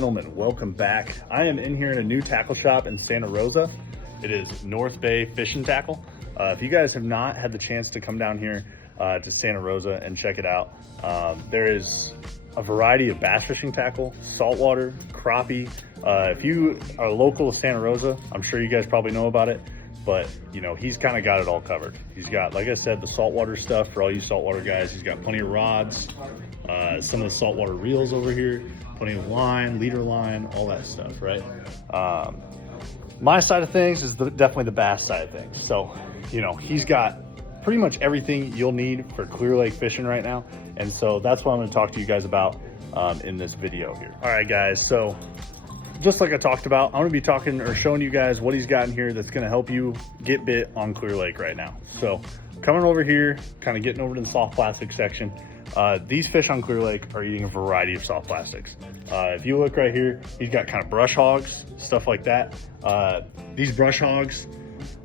gentlemen, welcome back. I am in here in a new tackle shop in Santa Rosa. It is NorthBay Fishing Tackle. If you guys have not had the chance to come down here to Santa Rosa and check it out, there is a variety of bass fishing tackle, saltwater, crappie. If you are local to Santa Rosa, I'm sure you guys probably know about it, but you know, he's kind of got it all covered. He's got, like I said, the saltwater stuff for all you saltwater guys. He's got plenty of rods, some of the saltwater reels over here, plenty of line, leader line, all that stuff, right? My side of things is definitely the bass side of things. So, you know, he's got pretty much everything you'll need for Clear Lake fishing right now. And so that's what I'm gonna talk to you guys about in this video here. All right, guys, so just like I talked about, I'm gonna be talking or showing you guys what he's got in here that's gonna help you get bit on Clear Lake right now. So coming over here, kind of getting over to the soft plastic section. These fish on Clear Lake are eating a variety of soft plastics. If you look right here, he's got kind of brush hogs, stuff like that. These brush hogs,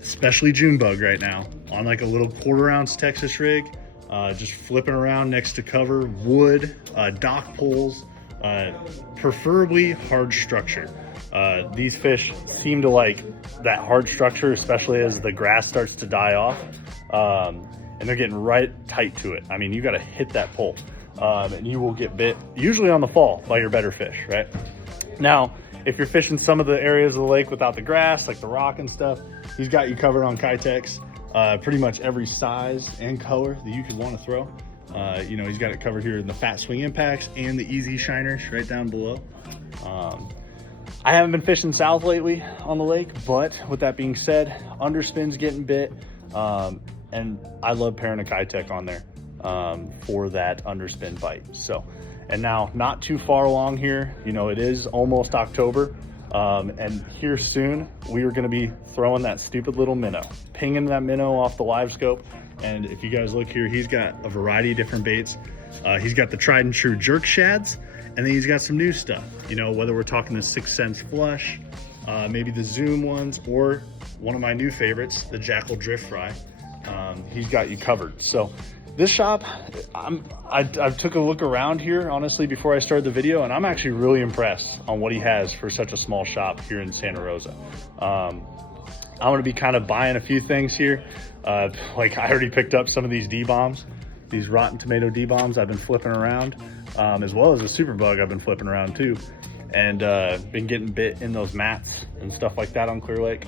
especially June bug right now, on like a little 1/4 ounce Texas rig, just flipping around next to cover, wood, dock poles, preferably hard structure. These fish seem to like that hard structure, especially as the grass starts to die off. And they're getting right tight to it. I mean, you got to hit that pole and you will get bit, usually on the fall, by your better fish, right? Now, if you're fishing some of the areas of the lake without the grass, like the rock and stuff, he's got you covered on Kitex, pretty much every size and color that you could want to throw. You know, he's got it covered here in the fat swing impacts and the easy shiners right down below. I haven't been fishing south lately on the lake, but with that being said, underspin's getting bit. And I love pairing a Kitex on there for that underspin bite. So, and now not too far along here, you know, it is almost October. And here soon, we are gonna be throwing that stupid little minnow, pinging that minnow off the live scope. And if you guys look here, he's got a variety of different baits. He's got the tried and true jerk shads, and then he's got some new stuff, you know, whether we're talking the 6 cents flush, maybe the Zoom ones, or one of my new favorites, the Jackal drift fry. He's got you covered. So this shop, I took a look around here, honestly, before I started the video, and I'm actually really impressed on what he has for such a small shop here in Santa Rosa. I'm gonna be kind of buying a few things here. Like I already picked up some of these D-bombs, these rotten tomato D-bombs I've been flipping around, as well as a super bug I've been flipping around too. And been getting bit in those mats and stuff like that on Clear Lake.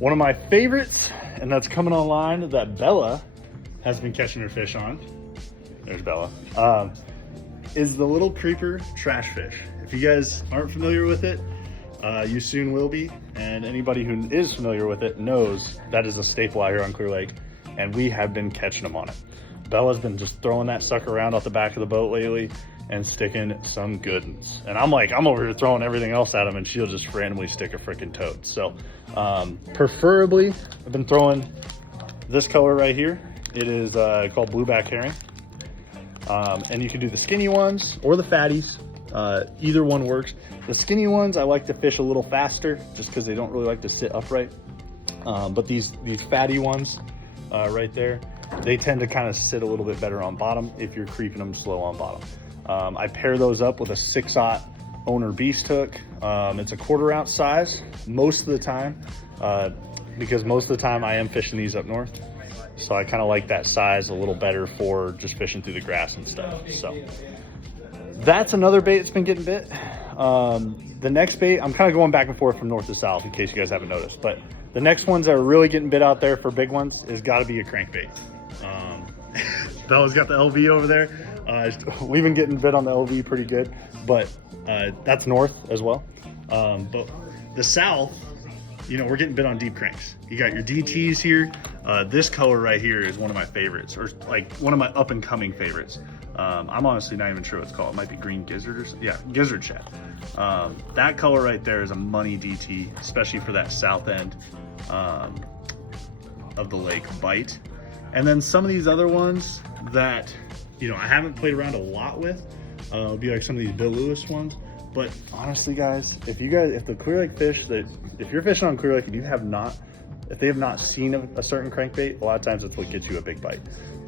One of my favorites, and that's coming online, that Bella has been catching her fish on, there's Bella, is the little creeper trash fish. If you guys aren't familiar with it, you soon will be, and anybody who is familiar with it knows that is a staple out here on Clear Lake, and we have been catching them on it. Bella's been just throwing that sucker around off the back of the boat lately and sticking some good ones. And I'm over here throwing everything else at him, and she'll just randomly stick a freaking toad. So preferably, I've been throwing this color right here. It is called blueback herring. And you can do the skinny ones or the fatties. Either one works. The skinny ones, I like to fish a little faster just because they don't really like to sit upright. But these fatty ones right there, they tend to kind of sit a little bit better on bottom if you're creeping them slow on bottom. I pair those up with a 6/0 owner beast hook. It's a 1/4 ounce size most of the time, because most of the time I am fishing these up north. So I kind of like that size a little better for just fishing through the grass and stuff. So that's another bait that's been getting bit. The next bait, I'm kind of going back and forth from north to south in case you guys haven't noticed, but the next ones that are really getting bit out there for big ones is gotta be a crankbait. Bella's got the LV over there. We've been getting bit on the LV pretty good, but that's north as well. But the south, you know, we're getting bit on deep cranks. You got your DTs here. This color right here is one of my favorites, or like one of my up and coming favorites. I'm honestly not even sure what it's called. It might be green gizzard or something. Yeah, gizzard shad. That color right there is a money DT, especially for that south end of the lake bite. And then some of these other ones that, you know, I haven't played around a lot with, it'll be like some of these Bill Lewis ones. But honestly, guys, if the Clear Lake fish, if you're fishing on Clear Lake and if they have not seen a certain crankbait, a lot of times it's what gets you a big bite.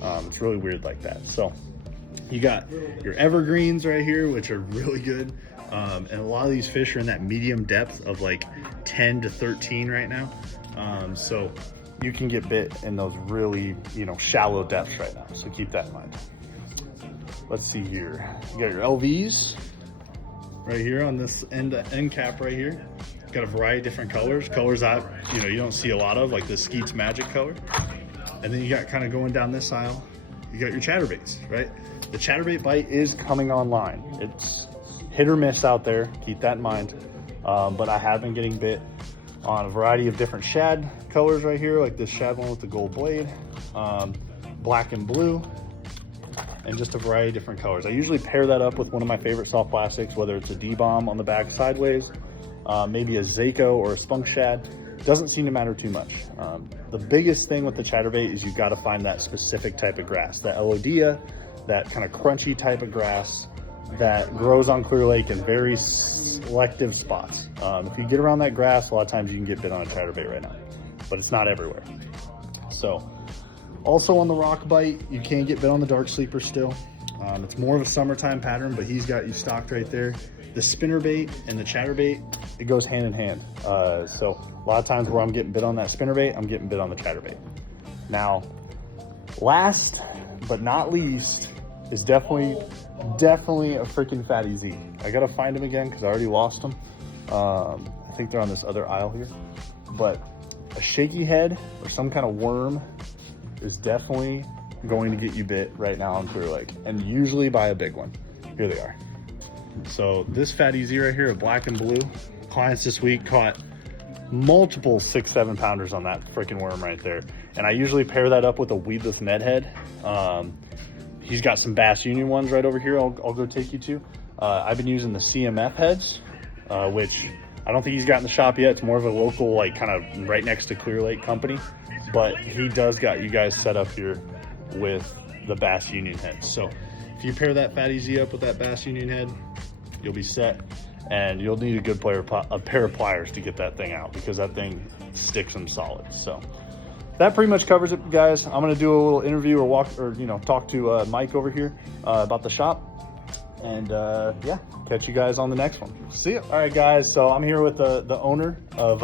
It's really weird like that. So You got your evergreens right here, which are really good. And a lot of these fish are in that medium depth of like 10 to 13 right now. So you can get bit in those really, shallow depths right now. So keep that in mind. Let's see here. You got your LVs right here on this end cap right here. Got a variety of different colors. Colors that, you don't see a lot of, like the Skeet's Magic color. And then you got kind of going down this aisle, you got your chatterbaits, right? The chatterbait bite is coming online. It's hit or miss out there, keep that in mind. But I have been getting bit on a variety of different shad colors right here, like this shad one with the gold blade, black and blue, and just a variety of different colors. I usually pair that up with one of my favorite soft plastics, whether it's a D-bomb on the back sideways, maybe a Zako or a spunk shad. Doesn't seem to matter too much. The biggest thing with the chatterbait is you've got to find that specific type of grass, that Elodia, that kind of crunchy type of grass that grows on Clear Lake in very selective spots. If you get around that grass, a lot of times you can get bit on a chatterbait right now, but it's not everywhere. So also on the rock bite, you can get bit on the dark sleeper still. It's more of a summertime pattern, but he's got you stocked right there. The spinnerbait and the chatterbait, it goes hand in hand. So a lot of times where I'm getting bit on that spinnerbait, I'm getting bit on the chatterbait. Now, last but not least is definitely a freaking Fatty Z. I gotta find him again because I already lost him. I think they're on this other aisle here. But a shaky head or some kind of worm is definitely going to get you bit right now on Clear Lake, and usually by a big one. Here they are. So this Fatty Z right here, a black and blue, clients this week caught multiple 6-7 pounders on that freaking worm right there. And I usually pair that up with a weedless Ned head. He's got some Bass Union ones right over here. I'll go take you to. I've been using the CMF heads, which I don't think he's got in the shop yet. It's more of a local, like kind of right next to Clear Lake company, but he does got you guys set up here with the Bass Union head. So if you pair that Fatty Z up with that Bass Union head, you'll be set, and you'll need a pair of pliers to get that thing out because that thing sticks them solid. So that pretty much covers it, guys. I'm gonna do a little interview or talk to Mike over here about the shop, and yeah, catch you guys on the next one. See ya. All right, guys. So I'm here with the owner of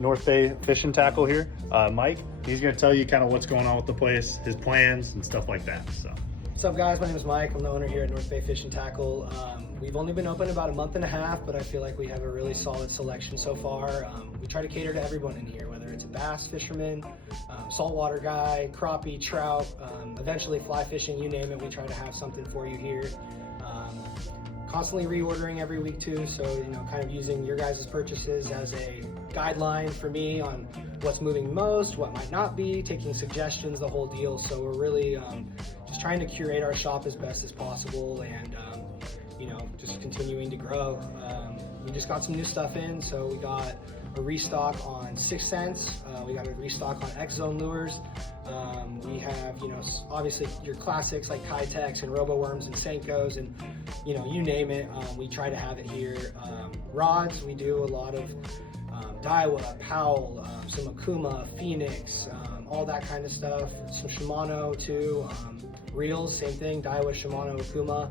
NorthBay Fishing Tackle here, Mike. He's gonna tell you kind of what's going on with the place, his plans, and stuff like that. So. What's up, guys? My name is Mike. I'm the owner here at NorthBay Fishing Tackle. We've only been open about a month and a half, but I feel like we have a really solid selection so far. We try to cater to everyone in here, whether it's a bass fisherman, saltwater guy, crappie, trout, eventually fly fishing, you name it. We try to have something for you here. Constantly reordering every week too, so kind of using your guys' purchases as a guideline for me on what's moving most, what might not be, taking suggestions, the whole deal. So we're really just trying to curate our shop as best as possible, and just continuing to grow. We just got some new stuff in, so we got a restock on 6 cents. We got a restock on X Zone lures. We have, obviously your classics like Kitex and Robo Worms and Senkos, and you name it. We try to have it here. Rods, we do a lot of Daiwa, Powell, some Akuma, Phoenix, all that kind of stuff. Some Shimano too. Reels, same thing, Daiwa, Shimano, Akuma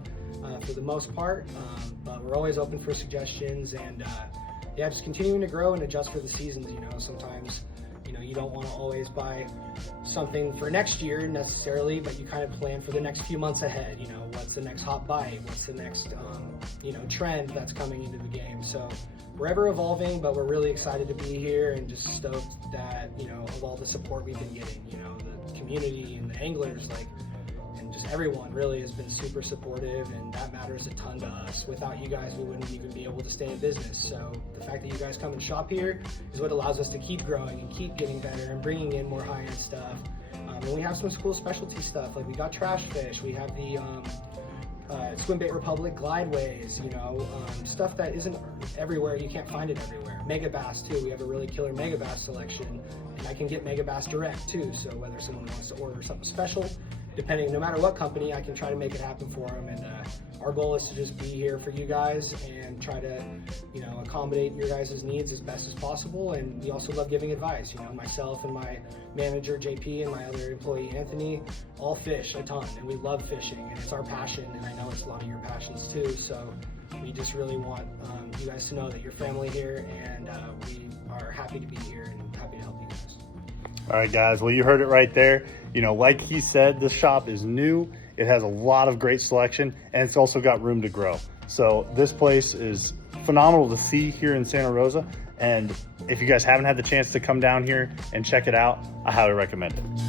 for the most part. But we're always open for suggestions, and yeah, just continuing to grow and adjust for the seasons. Sometimes you don't want to always buy something for next year necessarily, but you kind of plan for the next few months ahead. What's the next hot bite? What's the next trend that's coming into the game? So we're ever evolving, but we're really excited to be here and just stoked that of all the support we've been getting. The community and the anglers, and just everyone really has been super supportive, and that matters a ton to us. Without you guys, we wouldn't even be able to stay in business. So the fact that you guys come and shop here is what allows us to keep growing and keep getting better and bringing in more high-end stuff. And we have some cool specialty stuff, like we got trash fish, we have the Swimbait Republic glideways, stuff that isn't everywhere. You can't find it everywhere. Mega bass too. We have a really killer mega bass selection, and I can get mega bass direct too. So whether someone wants to order something special, depending, no matter what company, I can try to make it happen for them. And our goal is to just be here for you guys and try to, you know, accommodate your guys' needs as best as possible. And we also love giving advice. You know, myself and my manager JP and my other employee Anthony all fish a ton, and we love fishing, and it's our passion, and I know it's a lot of your passions too. So we just really want you guys to know that you're family here, and we are happy to be here and happy to help you guys. All right, guys. Well, you heard it right there. You know, like he said, this shop is new. It has a lot of great selection, and it's also got room to grow. So this place is phenomenal to see here in Santa Rosa. And if you guys haven't had the chance to come down here and check it out, I highly recommend it.